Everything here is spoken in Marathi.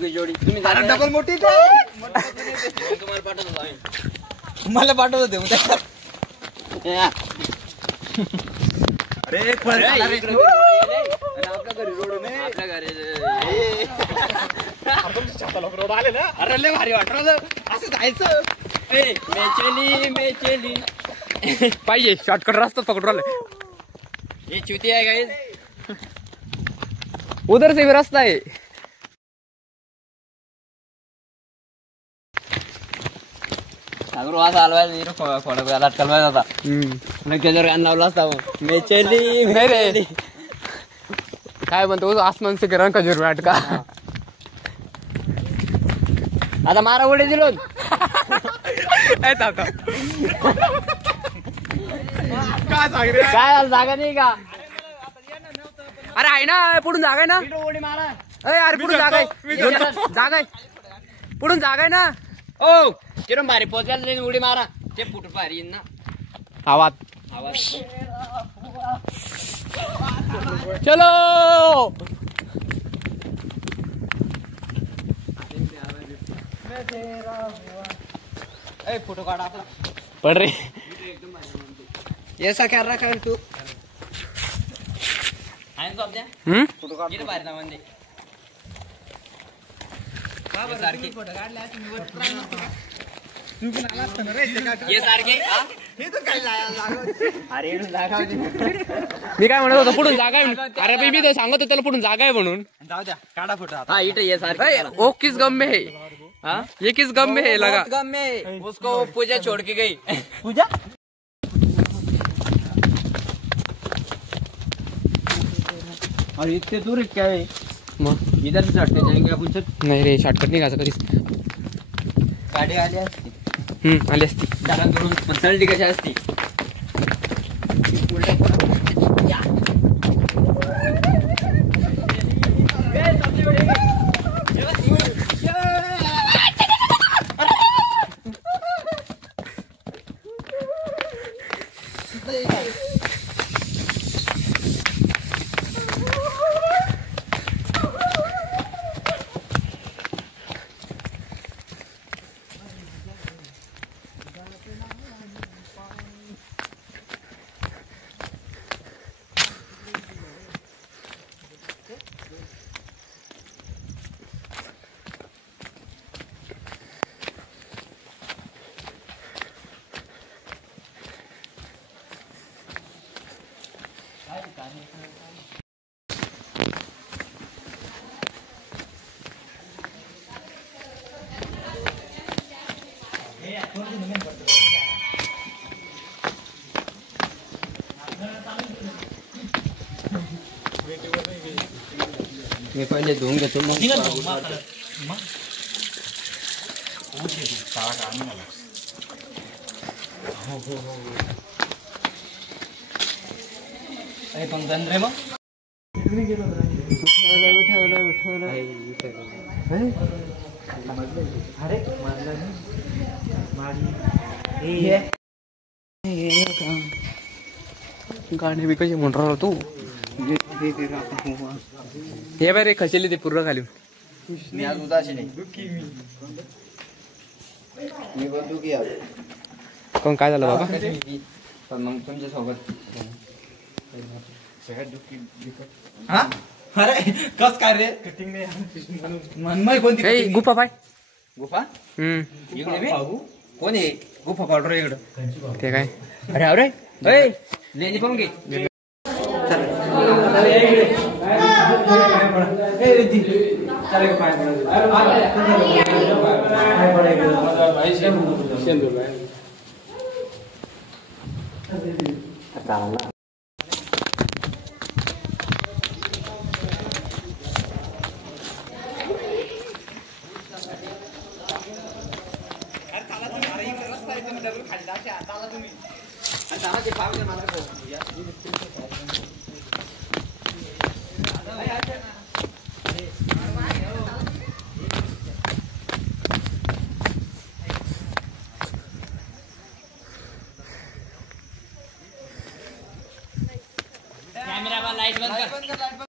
फोटो की जोडी तुम्ही डबल मोठी तुम्हाला पाठवतो आम्ही मला पाठवत होते अरे आपल्या घरी रोड नाही आपल्या घरी रोड आले ना अरे लय भारी वाटलं असं जायचं मेचेली पाहिजे शॉर्टकट रस्ता पकडून राहिलाय ये चुती आहे गाइस उधर से भी रास्ता है सागर वासा हलवायला नीरो फोडा लटकलवायचा होता मग त्याच्यावर गाणं लावला असता मेचेली नाही रे काय म्हणतो आसमान से रंग का जरूर अटका आता मारा उडी दिलो आता काय सांग रे काय झालं जागा नाही का अरे आहे ना पुढून जागा आहे ना उडी मारा अरे यार पुढून जागा आहे जागा आहे पुढून जागा आहे ना ओ चिरून भारी पोचायला उडी मारा ते फुट भारी येईन ना आवाज आवाज चलो फोटो काढा आपला पड रे ऐसा क्या रखा है तू आहे तो आपल्या फोटो काढ किती भारी ना म्हणजे सारखी फोटो काढले तू पण आला असता ना रे ये सारखी हे तर काय अरे जागा मी काय म्हणत होतो पुढून जागा आहे अरे भाई मी तर सांगत होतो त्याला पुढून जागा आहे म्हणून जाऊ द्या काढा फोटो आता हाँ इटे ये सारखी अरे वो किस गम में है हाँ ये किस गम में है लगा गम में उसको पूजा छोड़ के गई पूजा और इतने दूर क्या है मग इधर से चढ़ते जाएंगे अपन से नाही रे शॉर्टकट नाही घायचं कधीच गाडी आली असती आली असती जरा दुरून मसालडी कशी असती मी पहिले धुवून घेतो मग पण बंद रे मग गाणे बी कशी म्हणून राहिला तू हे बाय रे खचेली ते पूर्ण खाली मी आज उदासी नाही मी पण दुखी आहे कोण काय झालं बाबा पण मग तुमच्या सोबत सगळ्यात दुखी हा अरे कस काय रे कटिंग नाही मनमय कोणती ए गुफा पाय गुफा इकडे बी? कोण आहे गुफा पावडर इकडं ते काय अरे अरे ए लेजी पाहून घे कॅमेरा लाईट बंद कर